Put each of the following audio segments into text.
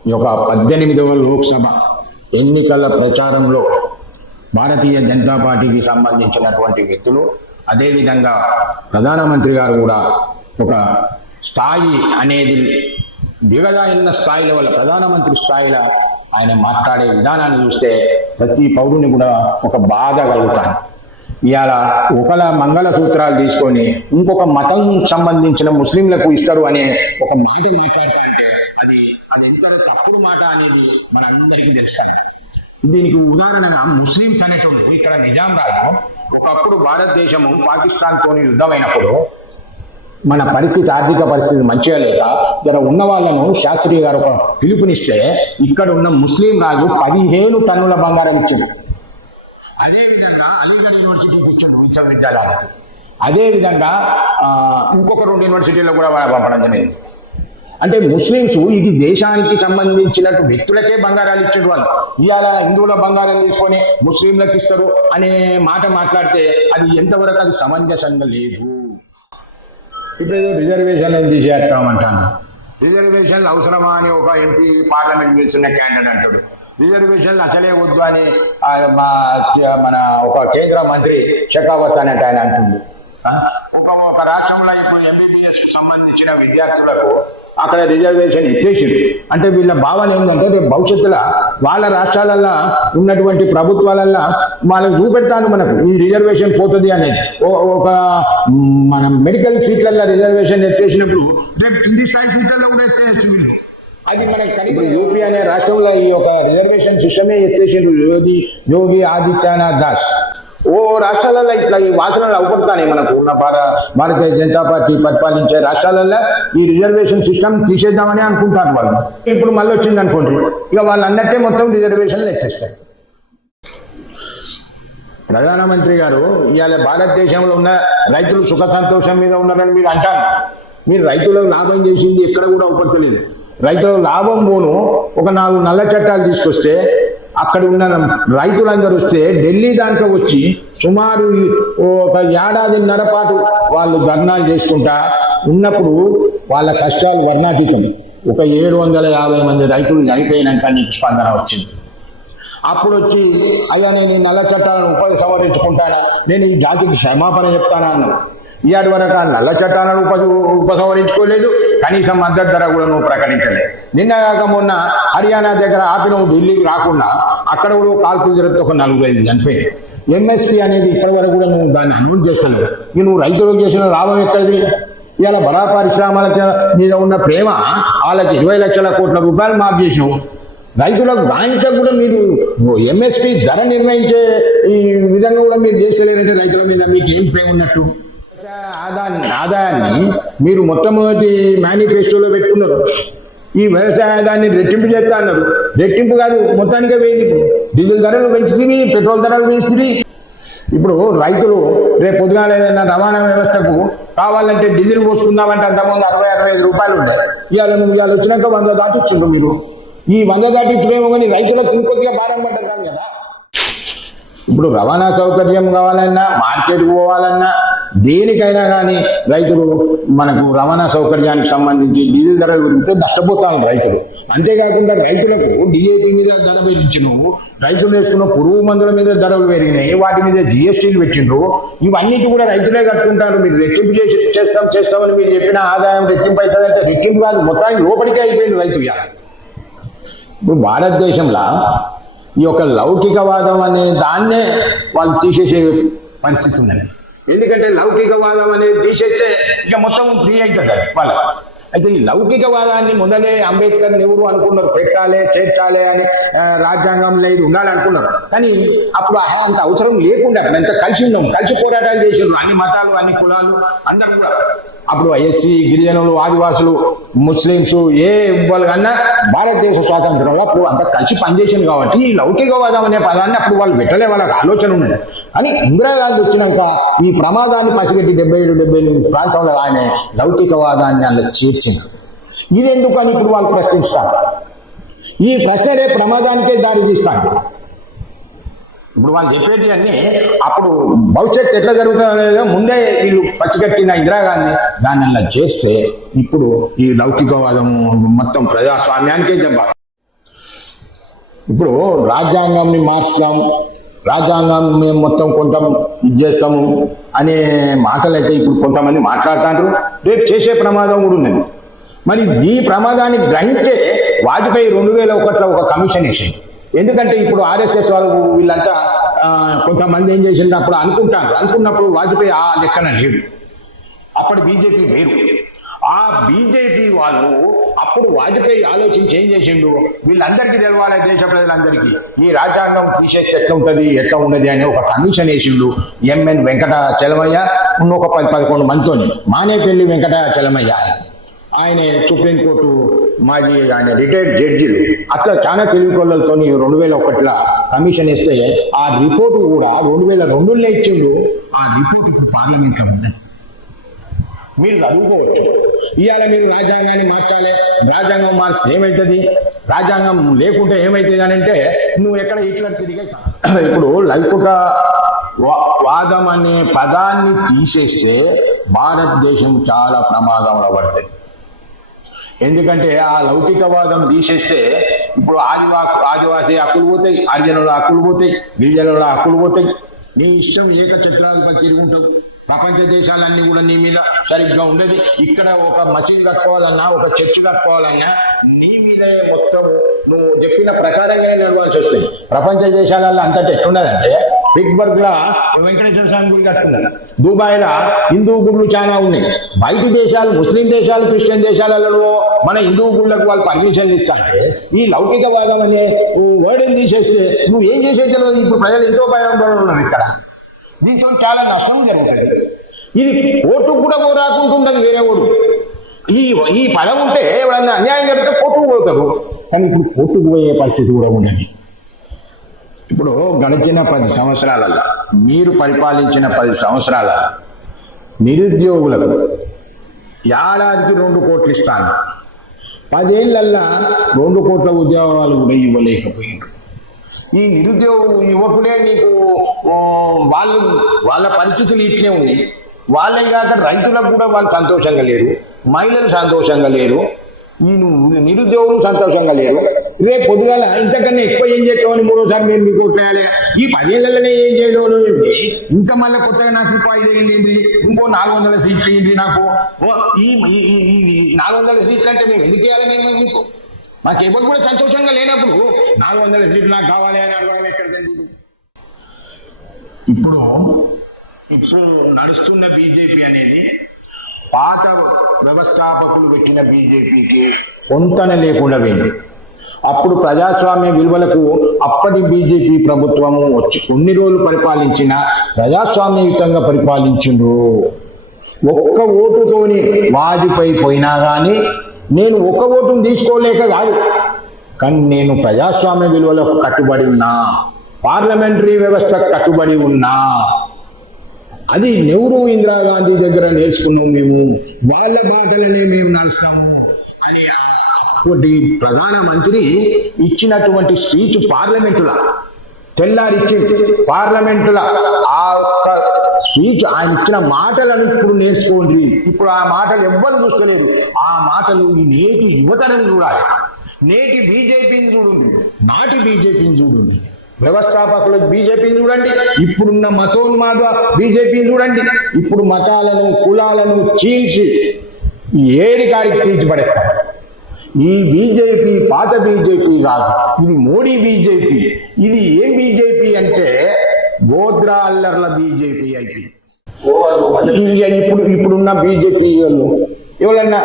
ఈ యొక్క పద్దెనిమిదవ లోక్సభ ఎన్నికల ప్రచారంలో భారతీయ జనతా పార్టీకి సంబంధించినటువంటి వ్యక్తులు అదేవిధంగా ప్రధానమంత్రి గారు కూడా ఒక స్థాయి అనేది దిగదాయిన స్థాయిల వల్ల ప్రధానమంత్రి స్థాయిల ఆయన మాట్లాడే విధానాన్ని చూస్తే ప్రతి పౌరుని కూడా ఒక బాధ కలుగుతాను ఇవాళ ఒకల మంగళ సూత్రాలు తీసుకొని ఇంకొక మతం సంబంధించిన ముస్లింలకు ఇస్తారు అనే ఒక మాట మాట్లాడుతుంటే అది అది ఎంత తప్పుడు మాట అనేది మన అందరికీ తెలుస్తుంది దీనికి ఉదాహరణగా ముస్లింస్ అనేటువంటి ఇక్కడ నిజాం రాజు ఒకప్పుడు భారతదేశము పాకిస్తాన్ తోని యుద్ధమైనప్పుడు మన పరిస్థితి ఆర్థిక పరిస్థితి మంచిగా లేక ఇక్కడ ఉన్న వాళ్ళను శాస్త్రి గారు ఒక పిలుపునిస్తే ఇక్కడ ఉన్న ముస్లిం రాజు పదిహేను టన్నుల బంగారం ఇచ్చింది అదేవిధంగా అలీగఢ్ యూనివర్సిటీకి వచ్చాడు విశ్వవిద్యాలయాలకు అదేవిధంగా ఇంకొక రెండు యూనివర్సిటీలో కూడా పంపడం జరిగింది. అంటే ముస్లింస్ ఇది దేశానికి సంబంధించినట్టు వ్యక్తులకే బంగారాలు ఇచ్చిన వాళ్ళు. ఇవాళ హిందువుల బంగారం తీసుకొని ముస్లింలకు ఇస్తారు అనే మాట మాట్లాడితే అది ఎంతవరకు అది సమంజసంగా లేదు. ఇప్పుడు ఏదో రిజర్వేషన్లను తీసేస్తామంటాను? రిజర్వేషన్లు అవసరమా అని ఒక ఎంపీ పార్లమెంట్ గెలిచిన క్యాండిడేట్ అంటాడు. రిజర్వేషన్లు అసలే వద్దు అని మా మన ఒక కేంద్ర మంత్రి షెకావత్ అనేట ఆయన అంటుంది. ఒక ఒక రాష్ట్రంలో ఇప్పుడు ఎంబీబీఎస్కి సంబంధించిన విద్యార్థులకు అక్కడ రిజర్వేషన్ ఎత్తేసింది అంటే వీళ్ళ భావన ఏంటంటే రేపు భవిష్యత్తులో వాళ్ళ రాష్ట్రాలల్లో ఉన్నటువంటి ప్రభుత్వాలల్లో వాళ్ళకి చూపెడతాను మనకు. ఈ రిజర్వేషన్ పోతుంది అనేది. ఒక మన మెడికల్ సీట్లలో రిజర్వేషన్ ఎత్తేసినప్పుడు రేపు కింది స్థాయి సీట్లలో కూడా ఎత్తేయచ్చు వీళ్ళు. అది మనకి కనీసం యూపీ అనే రాష్ట్రంలో ఈ యొక్క రిజర్వేషన్ సిస్టమే ఎత్తేసిండ్రు? యోగి యోగి ఆదిత్యనాథ్ దాస్. ఓ రాష్ట్రాలలో ఇట్లా ఈ వాసనలు అవపడతాయి మనకు ఉన్న భార భారతీయ జనతా పార్టీ పరిపాలించే రాష్ట్రాలలో ఈ రిజర్వేషన్ సిస్టమ్ తీసేద్దామని అనుకుంటారు వాళ్ళు. ఇప్పుడు మళ్ళీ వచ్చింది అనుకోండి ఇక వాళ్ళు అన్నట్టే మొత్తం రిజర్వేషన్లు ఎత్తేస్తాయి. ప్రధానమంత్రి గారు ఇవాళ భారతదేశంలో ఉన్న రైతులు సుఖ సంతోషం మీద ఉన్నారని మీరు అంటారు. మీరు రైతులకు లాభం చేసింది ఎక్కడ కూడా ఉపడతలేదు రైతులకు లాభం పోను ఒక నాలుగు నల్ల చట్టాలు తీసుకొస్తే అక్కడ ఉన్న రైతులందరూ వస్తే ఢిల్లీ దాంట్లో వచ్చి సుమారు ఒక ఏడాదిన్నర పాటు వాళ్ళు ధర్నాలు చేసుకుంటా ఉన్నప్పుడు వాళ్ళ కష్టాలు వర్ణాతీతం. ఒక ఏడు వందల యాభై మంది రైతులు చనిపోయినాక నీకు స్పందన వచ్చింది. అప్పుడు వచ్చి అయ్యా నేను ఈ నల్ల చట్టాలను ఉప సంవరించుకుంటానా నేను ఈ జాతికి క్షమాపణ చెప్తానా? అన్నాడు. ఇవాటి వరకు ఆ నల్ల చట్టాలను ఉప ఉపసంహరించుకోలేదు. కనీసం మద్దతు ధర కూడా నువ్వు ప్రకటించలేదు. నిన్న కాక మొన్న హర్యానా దగ్గర ఆపి నువ్వు ఢిల్లీకి రాకుండా అక్కడ కూడా కాల్పులు జరుగుతూ ఒక నలుగురు ఐదు చనిపోయింది ఎంఎస్టీ అనేది ఇప్పటి వరకు కూడా నువ్వు దాన్ని అనౌన్స్ చేస్తున్నావు ఇక నువ్వు రైతులకు చేసిన లాభం ఎక్కడిది? ఇవాళ బడా పరిశ్రమల మీద ఉన్న ప్రేమ వాళ్ళకి ఇరవై లక్షల కోట్ల రూపాయలు మాఫ్ చేసినావు. రైతులకు దానితో కూడా మీరు ఎంఎస్పీ ధర నిర్ణయించే ఈ విధంగా కూడా మీరు చేస్తలేరంటే రైతుల మీద మీకు ఏం ప్రేమ ఉన్నట్టు? ఆదాయాన్ని ఆదాయాన్ని మీరు మొట్టమొదటి మేనిఫెస్టోలో పెట్టుకున్నారు. ఈ వ్యవసాయ ఆదాయాన్ని రెట్టింపు చేస్తా అన్నారు. రెట్టింపు కాదు మొత్తానికే వేయింది ఇప్పుడు. డీజిల్ ధరలు పెంచుతుంది పెట్రోల్ ధరలు పెంచుతుంది ఇప్పుడు రైతులు రేపు పొద్దుగాల ఏదైనా రవాణా వ్యవస్థకు కావాలంటే డీజిల్ పోసుకుందామంటే అంతకుముందు అరవై అరవై ఐదు రూపాయలు ఉండే. ఇవాళ నువ్వు ఇవాళ వచ్చినాక వంద దాటిచ్చుండ్రు మీరు. ఈ వంద దాటిచ్చుడేమో కానీ రైతులకు ఇంకొద్దిగా భారం పడ్డదాం కదా. ఇప్పుడు రవాణా సౌకర్యం కావాలన్నా మార్కెట్కి పోవాలన్నా దేనికైనా కానీ రైతులు మనకు రవాణా సౌకర్యానికి సంబంధించి డీజిల్ ధరలు పెరిగితే నష్టపోతాను రైతులు. అంతేకాకుండా రైతులకు డీఏపీ మీద ధర పెంచినవు రైతులు వేసుకున్న పురుగు మందుల మీద ధరలు పెరిగినాయి వాటి మీద జిఎస్టీలు పెట్టిండ్రు. ఇవన్నిటి కూడా రైతులే కట్టుకుంటారు. మీరు రెట్టింపు చేసి చేస్తాం చేస్తామని మీరు చెప్పిన ఆదాయం రెట్టింపు అవుతుందంటే రెట్టింపు కాదు మొత్తానికి లోపలికే అయిపోయింది రైతు ఇప్పుడు భారతదేశంలో ఈ యొక్క లౌకికవాదం అనే దాన్నే వాళ్ళు తీసేసే పరిస్థితి ఉన్నది. ఎందుకంటే లౌకికవాదం అనేది తీసేస్తే ఇక మొత్తం ఫ్రీ అవుతుంది అది వాళ్ళ. అయితే ఈ లౌకికవాదాన్ని మొదలే అంబేద్కర్ ఎవరు అనుకున్నారు? పెట్టాలి చేర్చాలి అని రాజ్యాంగంలో ఇది ఉండాలి అనుకున్నారు కానీ అప్పుడు అంత అవసరం లేకుండా అక్కడ ఎంత కలిసి ఉన్నాం? కలిసి పోరాటాలు చేసినారు అన్ని మతాలు అన్ని కులాలు అందరూ కూడా. అప్పుడు ఎస్సీ గిరిజనులు ఆదివాసులు ముస్లింస్ ఏ వాళ్ళు కన్నా భారతదేశ స్వాతంత్రంలో అప్పుడు అంత కలిసి పనిచేసింది కాబట్టి ఈ లౌకికవాదం అనే పదాన్ని అప్పుడు వాళ్ళు పెట్టలే వాళ్ళకి ఆలోచన ఉన్నది. కానీ ఇందిరాగాంధీ వచ్చినాక ఈ ప్రమాదాన్ని పసిగట్టి డెబ్బై ఏడు డెబ్బై ఎనిమిది ప్రాంతంలో ఆయన లౌకికవాదాన్ని అందులో చేర్చింది ఇది ఎందుకు అని ఇప్పుడు వాళ్ళు ప్రశ్నిస్తారు? ఈ ప్రశ్నలే ప్రమాదానికే దారి తీస్తాను ఇప్పుడు వాళ్ళు చెప్పేది అన్ని అప్పుడు భవిష్యత్తు ఎట్లా జరుగుతుందో లేదో ముందే వీళ్ళు పచ్చికట్టిన ఇందిరాగాంధీ దాన్ని అలా చేస్తే ఇప్పుడు ఈ లౌకికవాదం మొత్తం ప్రజాస్వామ్యానికే దెబ్బ. ఇప్పుడు రాజ్యాంగంని మార్చుదాం రాజ్యాంగం మేము మొత్తం కొంత ఇది చేస్తాము అనే మాటలు అయితే ఇప్పుడు కొంతమంది మాట్లాడుతాంటారు రేపు చేసే ప్రమాదం కూడా ఉన్నది. మరి ఈ ప్రమాదాన్ని గ్రహించే వాజ్పేయి రెండు వేల ఒకటిలో ఒక కమిషన్ వేసింది. ఎందుకంటే ఇప్పుడు ఆర్ఎస్ఎస్ వాళ్ళు వీళ్ళంతా కొంతమంది ఏం చేసిండ్రు అప్పుడు అనుకుంటారు అనుకున్నప్పుడు వాజ్పేయి ఆ లెక్కన లేడు. అప్పుడు బీజేపీ వేరు. ఆ బీజేపీ వాళ్ళు అప్పుడు వాజ్పేయి ఆలోచించి ఏం చేసిండు. వీళ్ళందరికీ తెలవాలి దేశ ప్రజలందరికీ. ఈ రాజ్యాంగం తీసేస్తే ఎట్లా ఉంటుంది ఎట్లా ఉండదు అని ఒక కమిషన్ వేసిండు ఎంఎన్ వెంకట చలమయ్య ఉన్న ఒక పది పదకొండు మందితోని. మానేపల్లి వెంకట చలమయ్య. ఆయన సుప్రీంకోర్టు మాజీ ఆయన రిటైర్డ్ జడ్జిలు అట్లా చాలా తెలుగుకోళ్ళతో రెండు వేల ఒకటిలో కమిషన్ ఇస్తే ఆ రిపోర్టు కూడా రెండు వేల రెండులో ఇచ్చిండు. ఆ రిపోర్టు పార్లమెంట్లో ఉంది. మీరు చదువుకోవచ్చు. ఇవాళ మీరు రాజ్యాంగాన్ని మార్చాలి. రాజ్యాంగం మార్చితే ఏమవుతుంది రాజ్యాంగం లేకుంటే ఏమవుతుంది అని అంటే నువ్వు ఎక్కడ ఇట్లా తిరిగి ఇప్పుడు లౌకిక వా- వాదం అనే పదాన్ని తీసేస్తే భారతదేశం చాలా ప్రమాదంలో పడుతుంది. ఎందుకంటే ఆ లౌకికవాదం తీసేస్తే ఇప్పుడు ఆదివా ఆదివాసీ హక్కులు పోతాయి హరిజనుల హక్కులు పోతాయి గిరిజనుల హక్కులు పోతాయి. నీ ఇష్టం ఏక చిత్రాధిపతి తిరుగుంటావు ప్రపంచ దేశాలన్నీ కూడా నీ మీద సరిగ్గా ఉండేది. ఇక్కడ ఒక మసీదు కట్టుకోవాలన్నా ఒక చర్చ్ కట్టుకోవాలన్నా నీ మీదే మొత్తం నువ్వు చెప్పిన ప్రకారంగానే నడవాల్సి వస్తుంది. ప్రపంచ దేశాలలో అంతటి ఎట్లున్నదంటే పిట్బర్గ్ లా వెంకటేశ్వర స్వామి గుడి కట్టుకున్నారు. దుబాయ్ లా హిందూ గుళ్ళు చాలా ఉన్నాయి. బయట దేశాలు ముస్లిం దేశాలు క్రిస్టియన్ దేశాలలో మన హిందూ గుళ్ళకు వాళ్ళు పర్మిషన్లు ఇస్తారంటే ఈ లౌకికవాదం అనే వర్డ్ని తీసేస్తే నువ్వు ఏం చేసేది తెలియదు? ఇప్పుడు ప్రజలు ఎంతో భయాందోళన ఉన్నారు ఇక్కడ. దీంతో చాలా నష్టం జరుగుతుంది. ఇది కోర్టుకు కూడా రాకుంటుండదు వేరే ఓడు ఈ ఈ పదం ఉంటే ఎవడన్నా అన్యాయం జరిగితే కోర్టుకు పోతారు కానీ ఇప్పుడు కోర్టుకు పోయే పరిస్థితి కూడా ఉన్నది ఇప్పుడు గడిచిన పది సంవత్సరాలలో మీరు పరిపాలించిన పది సంవత్సరాల నిరుద్యోగులకు ఏడాదికి రెండు కోట్లు ఇస్తాను. పదేళ్ళల్లా రెండు కోట్ల ఉద్యోగాలు కూడా ఇవ్వలేకపోయారు ఈ నిరుద్యోగ యువకుడే నీకు వాళ్ళు వాళ్ళ పరిస్థితులు ఇట్లే ఉన్నాయి వాళ్ళే కాక రైతులకు కూడా వాళ్ళు సంతోషంగా లేరు. మహిళలు సంతోషంగా లేరు. ఈ నిరుద్యోగులు సంతోషంగా లేరు. రేపు పొద్దుగాల ఇంతకన్నా ఎక్కువ ఏం చేస్తామని మూడోసారి మేము మీకు ఓట్లేయాలి ఈ పదేళ్ళలోనే ఏం చేయడం ఇంకా మళ్ళీ కొత్తగా నాకు ఇంకో ఐదు ఏంటి ఇంకో నాలుగు వందల సీట్లు ఏంటి నాకు. ఓ, ఈ ఈ నాలుగు వందల సీట్లు అంటే మేము ఎందుకు వేయాలి మేము మీకు? మాకు ఎవరు కూడా సంతోషంగా లేనప్పుడు నాలుగు వందల సీట్లు నాకు కావాలి అని అడగడం ఎక్కడ తెలియదు ఇప్పుడు ఇప్పుడు నడుస్తున్న బీజేపీ అనేది పాత వ్యవస్థాపకులు పెట్టిన బీజేపీకి పొంతన లేకుండా పోయింది. అప్పుడు ప్రజాస్వామ్య విలువలకు అప్పటి బీజేపీ ప్రభుత్వము వచ్చి కొన్ని రోజులు పరిపాలించిన ప్రజాస్వామ్యయుతంగా పరిపాలించిండ్రు. ఒక్క ఓటుతోని వాజ్పేయి పోయినా కానీ నేను ఒక ఓటును తీసుకోలేక కాదు. కానీ నేను ప్రజాస్వామ్య విలువలకు కట్టుబడి ఉన్నా పార్లమెంటరీ వ్యవస్థకు కట్టుబడి ఉన్నా అది నెహ్రూ ఇందిరాగాంధీ దగ్గర నేర్చుకున్నాం మేము. వాళ్ళ బాటలనే మేము నడుస్తాము అని అప్పటి ప్రధానమంత్రి ఇచ్చినటువంటి స్పీచ్ పార్లమెంటుల తెల్లారిచ్చి పార్లమెంటుల ఆ స్పీచ్ ఆయన ఇచ్చిన మాటలను ఇప్పుడు నేర్చుకోండి. ఇప్పుడు ఆ మాటలు ఎవ్వరు చూస్తలేరు. ఆ మాటలు నేటి యువతరం చూడాలి. నేటి బీజేపీని చూడండి. నాటి బీజేపీని చూడండి. వ్యవస్థాపకులు బీజేపీని చూడండి. ఇప్పుడున్న మతోన్మాద బీజేపీని చూడండి. ఇప్పుడు మతాలను కులాలను చీల్చి ఏడికాడికి తీర్చిపడేస్తారు. ఈ బీజేపీ పాత బీజేపీ కాదు. ఇది మోడీ బీజేపీ. ఇది ఏం బీజేపీ అంటే గోద్రా అల్లర్ల బీజేపీ అయిపోయింది ఇప్పుడు ఇప్పుడున్న బీజేపీ వాళ్ళు. ఎవరన్నా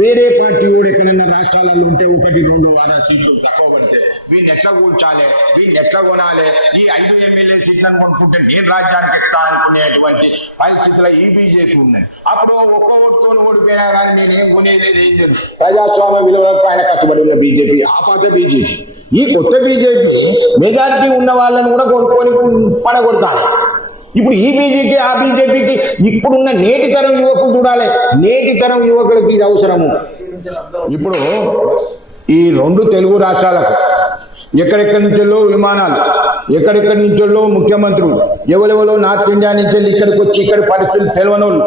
వేరే పార్టీ వాడు ఎక్కడైనా రాష్ట్రాలలో ఉంటే ఒకటి రెండు వారా సీట్లు తక్కువ పడితే వీళ్ళు ఎట్లా కూల్చాలి? వీళ్ళు ఎట్లా కొనాలి? ఈ ఐదు ఎమ్మెల్యే సీట్లను కొనుక్కుంటే నేను రాజ్యానికి ఎక్తా అనుకునేటువంటి పరిస్థితిలో ఈ బీజేపీ ఉన్నది అప్పుడు ఒక్క ఓటుతో ఓడిపోయినా కానీ నేనేం కొనేది? ఏం లేదు. ప్రజాస్వామ్య విలువలకు ఆయన కట్టుబడి ఉన్న బీజేపీ ఆ పాత బీజేపీ. ఈ కొత్త బీజేపీ మెజారిటీ ఉన్న వాళ్ళని కూడా కొనుక్కొని పడగొడతాను. ఇప్పుడు ఈ బీజేపీ ఆ బీజేపీకి ఇప్పుడున్న నేటి తరం యువకులు చూడాలి. నేటి తరం యువకులకు ఇది అవసరము. ఇప్పుడు ఈ రెండు తెలుగు రాష్ట్రాలకు ఎక్కడెక్కడి నుంచో విమానాలు ఎక్కడెక్కడి నుంచో ముఖ్యమంత్రులు ఎవరెవరో నార్త్ ఇండియా నుంచి ఇక్కడికి వచ్చి ఇక్కడ పరిస్థితులు తెలియనోళ్ళు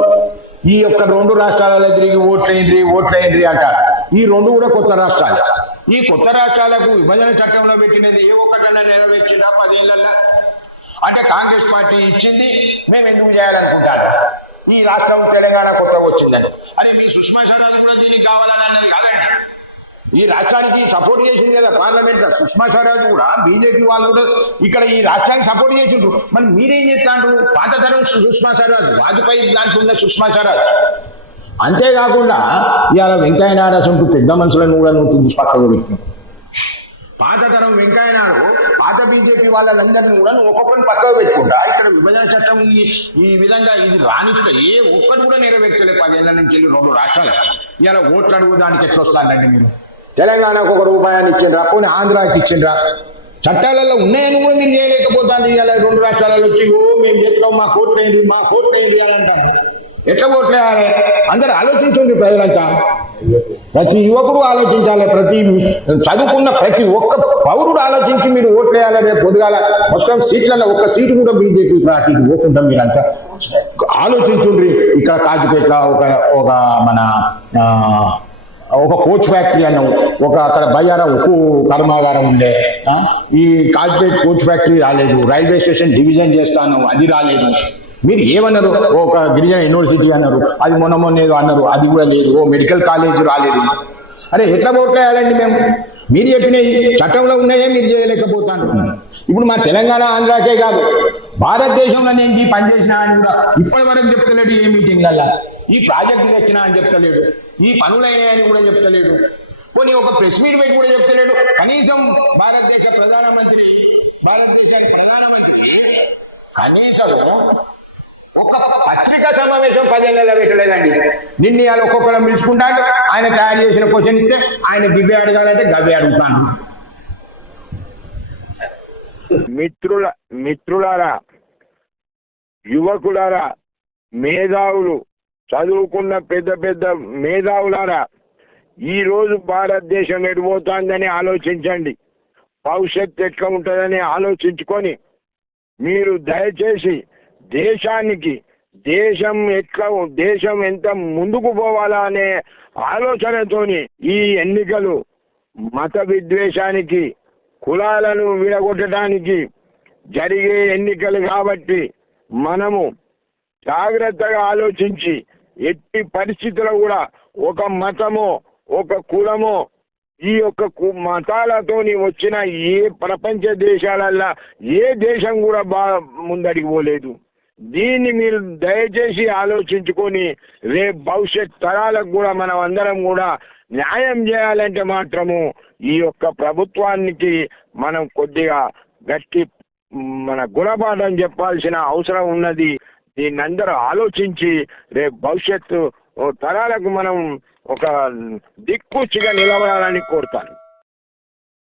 ఈ యొక్క రెండు రాష్ట్రాలలో తిరిగి ఓట్లేయండి ఓట్లేయండి అంటారు. ఈ రెండు కూడా కొత్త రాష్ట్రాలు. ఈ కొత్త రాష్ట్రాలకు విభజన చట్టంలో పెట్టినది ఏ ఒక్కటన్నా నెరవేర్చినా పదేళ్ళలో అంటే కాంగ్రెస్ పార్టీ ఇచ్చింది మేము ఎందుకు చేయాలనుకుంటారా? ఈ రాష్ట్రం తెలంగాణ కొత్తగా వచ్చిందని. అరే మీ సుష్మా స్వరాజ్ కూడా దీనికి కావాలని అన్నది కాదండి. ఈ రాష్ట్రానికి సపోర్ట్ చేసింది కదా పార్లమెంట్ సుష్మా స్వరాజ్ కూడా బీజేపీ వాళ్ళు కూడా ఇక్కడ ఈ రాష్ట్రానికి సపోర్ట్ చేసిండ్రు. మరి మీరేం చెప్తాండ్రు పాత తరం సుష్మా స్వరాజ్ వాజ్పేయి దాంట్లో ఉన్న సుష్మా స్వరాజ్. అంతేకాకుండా ఇవాళ వెంకయ్య నాయుడు అసలు పెద్ద మనుషులను కూడా నువ్వు తీసి పక్కకు పెట్టినావు. పాత తరం వెంకయ్య నాయుడు పాత బీజేపీ వాళ్ళందరినీ కూడా నువ్వు ఒక్కొక్కరిని పక్కకు పెట్టుకుంటా. ఇక్కడ విభజన చట్టం ఈ- ఈ విధంగా ఇది రానిక ఏ ఒక్కరు కూడా నెరవేర్చలేదు పదేళ్ళ నుంచి వెళ్ళి రెండు రాష్ట్రాలు. ఇలా ఓట్లు అడుగు దానికి ఎట్లా వస్తానండి మీరు? తెలంగాణకు ఒక రూపాయలు ఇచ్చిండ్రా? పోనీ ఆంధ్రాకి ఇచ్చిండ్రా? చట్టాలలో ఉన్నాయని కూడా మీరు చేయలేకపోతాను ఇలా రెండు రాష్ట్రాలలో వచ్చి ఓ మేము చెప్తాం మా కోర్టు అయింది మా కోర్టు అయింది అని అంటారు. ఎట్లా ఓట్లు అందరు ఆలోచించండి ప్రజలంతా. ప్రతి యువకుడు ఆలోచించాలి ప్రతి చదువుకున్న ప్రతి ఒక్క పౌరుడు ఆలోచించి మీరు ఓట్లేయాలనే రేపు పొద్దుగాల. మొత్తం సీట్లలో ఒక్క సీటు కూడా బీజేపీ పార్టీకి పోకుండా మీరంతా ఆలోచించుండ్రి. ఇక్కడ కాజుపేట ఒక ఒక మన ఒక కోచ్ ఫ్యాక్టరీ అన్నాం ఒక అక్కడ బయ్యార ఉక్కు కర్మాగారం ఉండే ఈ కాజ్పేట్ కోచ్ ఫ్యాక్టరీ రాలేదు. రైల్వే స్టేషన్ డివిజన్ చేస్తాను అది రాలేదు. మీరు ఏమన్నారు? ఒక గిరిజన యూనివర్సిటీ అన్నారు. అది మొన్న మొన్న ఏదో అన్నారు. అది కూడా లేదు. ఓ మెడికల్ కాలేజ్ రాలేదు. అరే ఎట్లా ఓట్లేయాలండి మేము? మీరు చెప్పినవి చట్టంలో ఉన్నాయే మీరు చేయలేకపోతాను. ఇప్పుడు మా తెలంగాణ ఆంధ్రాకే కాదు. భారతదేశంలో నేను ఈ పని చేసిన అని కూడా ఇప్పటి వరకు చెప్తలేడు ఏ మీటింగ్లల్లో. ఈ ప్రాజెక్ట్ తెచ్చినా అని చెప్తలేడు. ఈ పనులైనాయని కూడా చెప్తలేడు. పోనీ ఒక ప్రెస్ మీట్ పెట్టి కూడా చెప్తలేడు. కనీసం భారతదేశ ప్రధానమంత్రి భారతదేశ ప్రధానమంత్రి కనీసం ఒక పత్రికా సమావేశం నెలలు పెట్టలేదండి నిన్న ఇవాళ ఒక్కొక్కరం పిలుచుకుంటాడు ఆయన తయారు చేసిన క్వశ్చన్ ఇస్తే ఆయన గివ్వే అడగాలంటే గవ్వే అడుగుతాను. మిత్రుల మిత్రులారా యువకులారా మేధావులు చదువుకున్న పెద్ద పెద్ద మేధావులారా ఈ రోజు భారతదేశం ఎడిపోతుందని ఆలోచించండి. భవిష్యత్తు ఎట్లా ఉంటుందని ఆలోచించుకొని మీరు దయచేసి దేశానికి దేశం ఎట్లా దేశం ఎంత ముందుకు పోవాలా అనే ఆలోచనతోని ఈ ఎన్నికలు మత విద్వేషానికి కులాలను విడగొట్టడానికి జరిగే ఎన్నికలు కాబట్టి మనము జాగ్రత్తగా ఆలోచించి ఎట్టి పరిస్థితుల్లో కూడా ఒక మతమో ఒక కులమో ఈ యొక్క మతాలతోని వచ్చిన ఏ ప్రపంచ దేశాలల్లో ఏ దేశం కూడా బా ముందడికి పోలేదు. దీన్ని మీరు దయచేసి ఆలోచించుకొని రేపు భవిష్యత్ తరాలకు కూడా మనం అందరం కూడా న్యాయం చేయాలంటే మాత్రము ఈ యొక్క ప్రభుత్వానికి మనం కొద్దిగా గట్టి మన గుణపాఠం చెప్పాల్సిన అవసరం ఉన్నది. దీన్ని అందరూ ఆలోచించి రేపు భవిష్యత్తు తరాలకు మనం ఒక దిక్కుచిగా నిలబడాలని కోరుతాను.